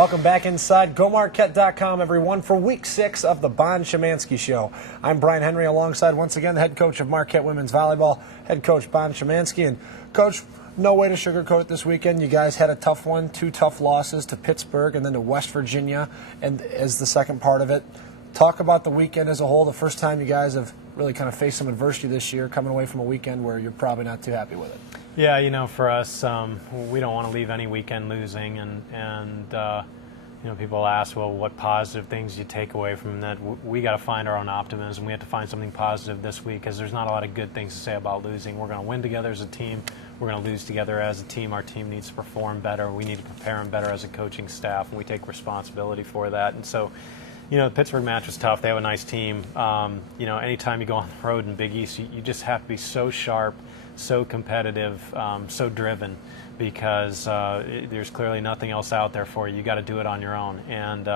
Welcome back inside GoMarquette.com, everyone, for Week 6 of the Bond Shymansky Show. I'm Brian Henry, alongside, once again, the head coach of Marquette Women's Volleyball, head coach Bond Shymansky. And, Coach, no way to sugarcoat this weekend. You guys had a tough one, 2 tough losses to Pittsburgh and then to West Virginia, and as the second part of it. Talk about the weekend as a whole, the first time you guys have really kind of faced some adversity this year, coming away from a weekend where you're probably not too happy with it. Yeah, you know, for us, we don't want to leave any weekend losing, and you know, people ask, well, what positive things you take away from that? We got to find our own optimism. We have to find something positive this week because there's not a lot of good things to say about losing. We're going to win together as a team. We're going to lose together as a team. Our team needs to perform better. We need to prepare them better as a coaching staff, and we take responsibility for that. And so, you know, the Pittsburgh match was tough. They have a nice team. You know, anytime you go on the road in Big East, you just have to be so sharp, so competitive, so driven, because there's clearly nothing else out there for you. You got to do it on your own. And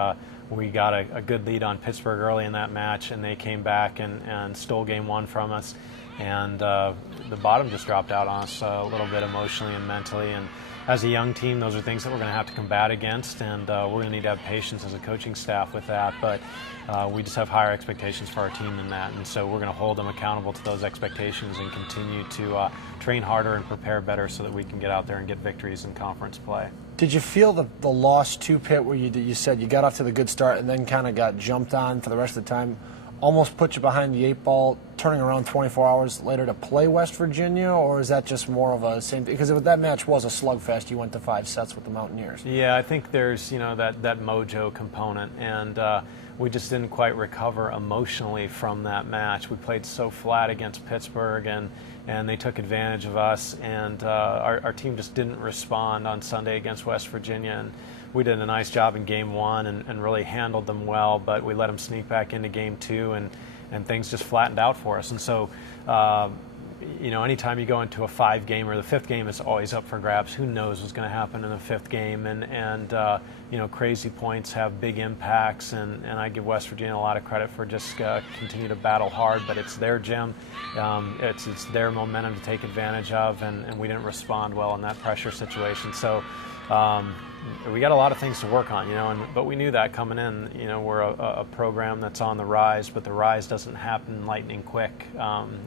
we got a good lead on Pittsburgh early in that match, and they came back and stole game 1 from us. And the bottom just dropped out on us a little bit emotionally and mentally. And as a young team, those are things that we're going to have to combat against, and we're going to need to have patience as a coaching staff with that. But we just have higher expectations for our team than that, and so we're going to hold them accountable to those expectations and continue to train harder and prepare better so that we can get out there and get victories in conference play. Did you feel the loss to Pitt, where you said you got off to the good start and then kind of got jumped on for the rest of the time, almost put you behind the 8 ball, turning around 24 hours later to play West Virginia, or is that just more of a same? Because that match was a slugfest. You went to 5 sets with the Mountaineers. Yeah, I think there's, you know, that mojo component, and we just didn't quite recover emotionally from that match. We played so flat against Pittsburgh, and they took advantage of us, and our team just didn't respond on Sunday against West Virginia. And we did a nice job in game 1 and really handled them well, but we let them sneak back into game 2, and things just flattened out for us. And so, you know, anytime you go into a 5-game, or the 5th game is always up for grabs. Who knows what's going to happen in the 5th game? And you know, crazy points have big impacts, and I give West Virginia a lot of credit for just continue to battle hard, but it's their gym. It's their momentum to take advantage of, and we didn't respond well in that pressure situation. So we got a lot of things to work on, you know, but we knew that coming in. You know, we're a program that's on the rise, but the rise doesn't happen lightning quick.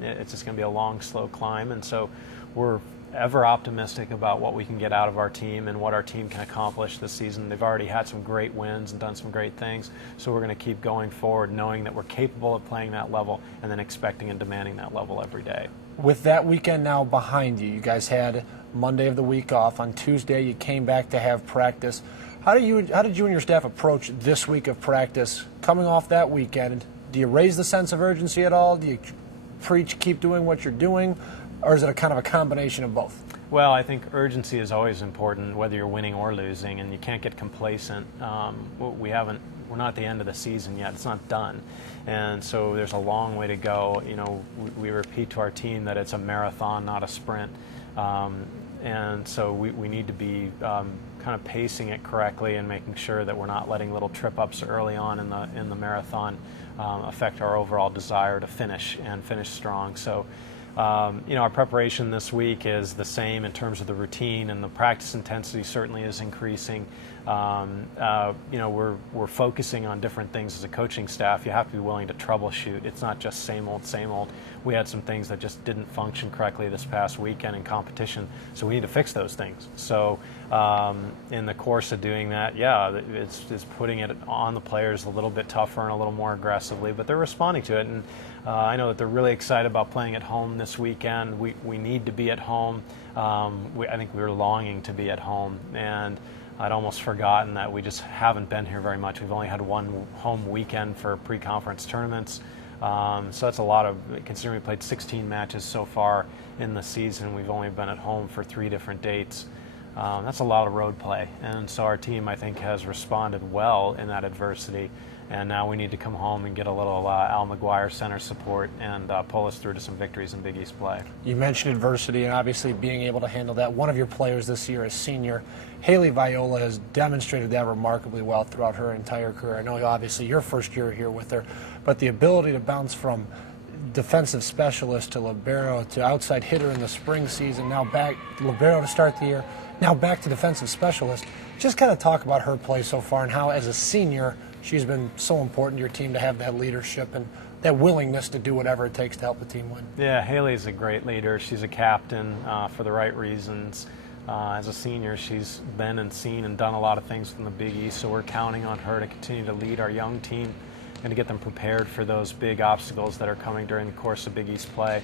It's just going to be a long, slow climb, and so we're ever optimistic about what we can get out of our team and what our team can accomplish this season. They've already had some great wins and done some great things, so we're going to keep going forward knowing that we're capable of playing that level and then expecting and demanding that level every day. With that weekend now behind you, you guys had Monday of the week off. On Tuesday, you came back to have practice. How did you and your staff approach this week of practice coming off that weekend? Do you raise the sense of urgency at all? Do you preach, keep doing what you're doing? Or is it a kind of a combination of both? Well, I think urgency is always important, whether you're winning or losing, and you can't get complacent. We're not at the end of the season yet. It's not done. And so there's a long way to go. You know, we repeat to our team that it's a marathon, not a sprint. And so we need to be kind of pacing it correctly and making sure that we're not letting little trip-ups early on in the marathon affect our overall desire to finish and finish strong. So, you know, our preparation this week is the same in terms of the routine, and the practice intensity certainly is increasing. You know, we're focusing on different things as a coaching staff. You have to be willing to troubleshoot. It's not just same old, same old. We had some things that just didn't function correctly this past weekend in competition, so we need to fix those things. So in the course of doing that, yeah, it's putting it on the players a little bit tougher and a little more aggressively, but they're responding to it. And I know that they're really excited about playing at home this weekend. We need to be at home. I think we were longing to be at home, and I'd almost forgotten that we just haven't been here very much. We've only had one home weekend for pre-conference tournaments. So that's a lot of, considering we played 16 matches so far in the season, we've only been at home for 3 different dates. That's a lot of road play. And so our team, I think, has responded well in that adversity. And now we need to come home and get a little Al McGuire center support and pull us through to some victories in Big East play. You mentioned adversity and obviously being able to handle that. One of your players this year is senior Haley Viola, has demonstrated that remarkably well throughout her entire career. I know obviously your first year here with her, but the ability to bounce from defensive specialist to libero to outside hitter in the spring season, now back libero to start the year, now back to defensive specialist. Just kind of talk about her play so far and how, as a senior, she's been so important to your team to have that leadership and that willingness to do whatever it takes to help the team win. Yeah, Haley's a great leader. She's a captain for the right reasons. As a senior, she's been and seen and done a lot of things from the Big East, so we're counting on her to continue to lead our young team and to get them prepared for those big obstacles that are coming during the course of Big East play.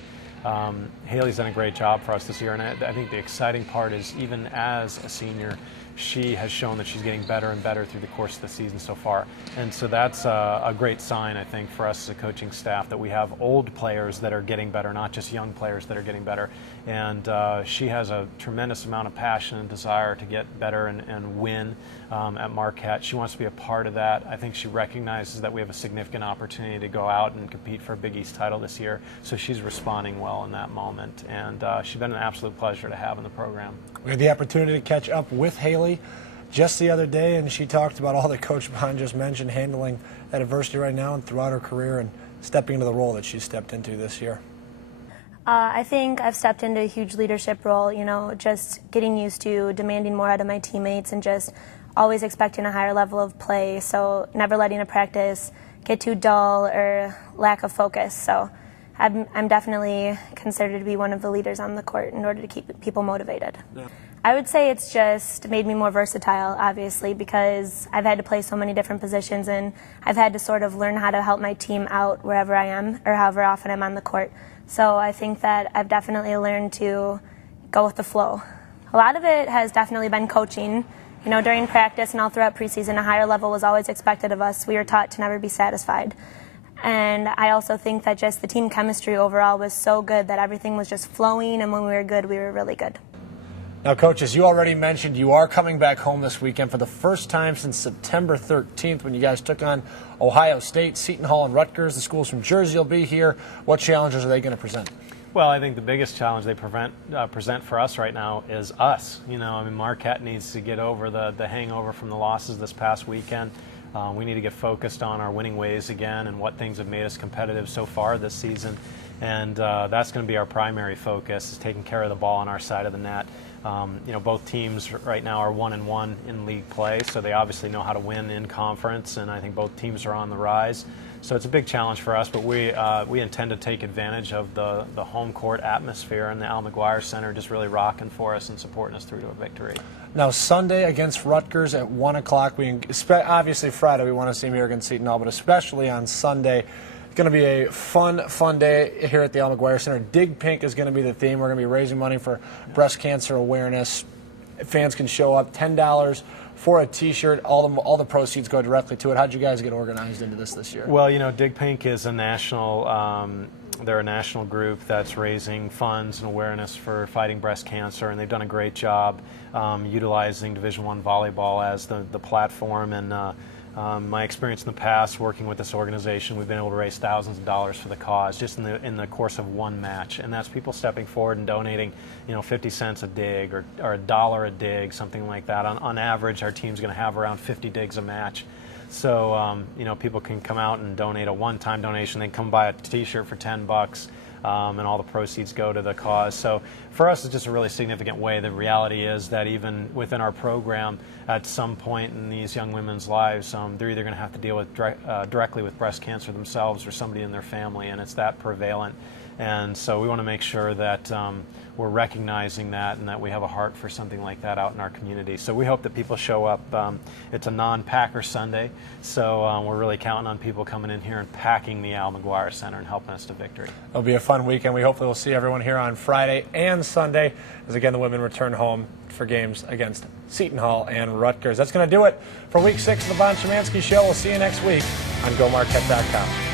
Haley's done a great job for us this year, and I think the exciting part is, even as a senior, she has shown that she's getting better and better through the course of the season so far. And so that's a great sign, I think, for us as a coaching staff, that we have old players that are getting better, not just young players that are getting better. And she has a tremendous amount of passion and desire to get better and win at Marquette. She wants to be a part of that. I think she recognizes that we have a significant opportunity to go out and compete for a Big East title this year, so she's responding well in that moment. And she's been an absolute pleasure to have in the program. We had the opportunity to catch up with Haley just the other day, and she talked about all that Coach Bond just mentioned, handling that adversity right now and throughout her career and stepping into the role that she's stepped into this year. I think I've stepped into a huge leadership role, just getting used to demanding more out of my teammates and just always expecting a higher level of play, so never letting a practice get too dull or lack of focus. So I'm definitely considered to be one of the leaders on the court in order to keep people motivated. Yeah. I would say it's just made me more versatile, obviously, because I've had to play so many different positions, and I've had to sort of learn how to help my team out wherever I am or however often I'm on the court. So I think that I've definitely learned to go with the flow. A lot of it has definitely been coaching. During practice and all throughout preseason, a higher level was always expected of us. We were taught to never be satisfied. And I also think that just the team chemistry overall was so good that everything was just flowing, and when we were good, we were really good. Now, Coach, as you already mentioned, you are coming back home this weekend for the first time since September 13th when you guys took on Ohio State, Seton Hall, and Rutgers. The schools from Jersey will be here. What challenges are they going to present? Well, I think the biggest challenge they present for us right now is us. Marquette needs to get over the hangover from the losses this past weekend. We need to get focused on our winning ways again and what things have made us competitive so far this season. And that's going to be our primary focus, is taking care of the ball on our side of the net. Both teams right now are 1-1 in league play, so they obviously know how to win in conference, and I think both teams are on the rise. So it's a big challenge for us, but we intend to take advantage of the home court atmosphere and the Al McGuire Center just really rocking for us and supporting us through to a victory. Now, Sunday against Rutgers at 1 o'clock. Obviously Friday we want to see them here against Seton Hall, but especially on Sunday. It's going to be a fun day here at the Al McGuire Center. Dig Pink is going to be the theme. We're going to be raising money for breast cancer awareness. Fans can show up, $10 for a T-shirt. All the proceeds go directly to it. How'd you guys get organized into this year? Well, Dig Pink is a national. They're a national group that's raising funds and awareness for fighting breast cancer, and they've done a great job utilizing Division I volleyball as the platform. And my experience in the past working with this organization, we've been able to raise thousands of dollars for the cause just in the course of one match, and that's people stepping forward and donating 50 cents a dig or $1 a dig, something like that. On average, our team's going to have around 50 digs a match. So people can come out and donate a one-time donation. They can come buy a T-shirt for $10. And all the proceeds go to the cause. So for us, it's just a really significant way. The reality is that even within our program, at some point in these young women's lives, they're either going to have to deal with directly with breast cancer themselves or somebody in their family, and it's that prevalent. And so we want to make sure that we're recognizing that and that we have a heart for something like that out in our community. So we hope that people show up. It's a non-Packer Sunday, so we're really counting on people coming in here and packing the Al McGuire Center and helping us to victory. It'll be a fun weekend. We hopefully will see everyone here on Friday and Sunday as, again, the women return home for games against Seton Hall and Rutgers. That's going to do it for Week 6 of the Bond Shymansky Show. We'll see you next week on GoMarquette.com.